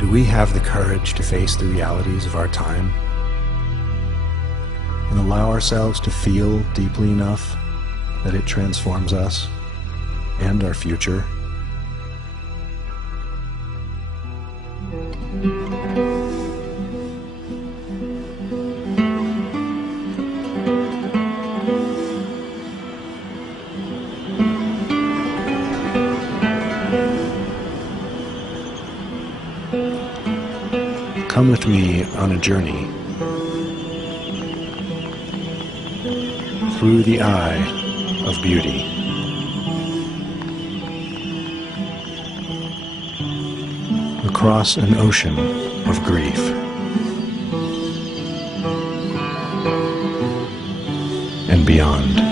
Do we have the courage to face the realities of our time and allow ourselves to feel deeply enough that it transforms us and our future? Come with me on a journey through the eye of beauty. Across an ocean of grief. And beyond.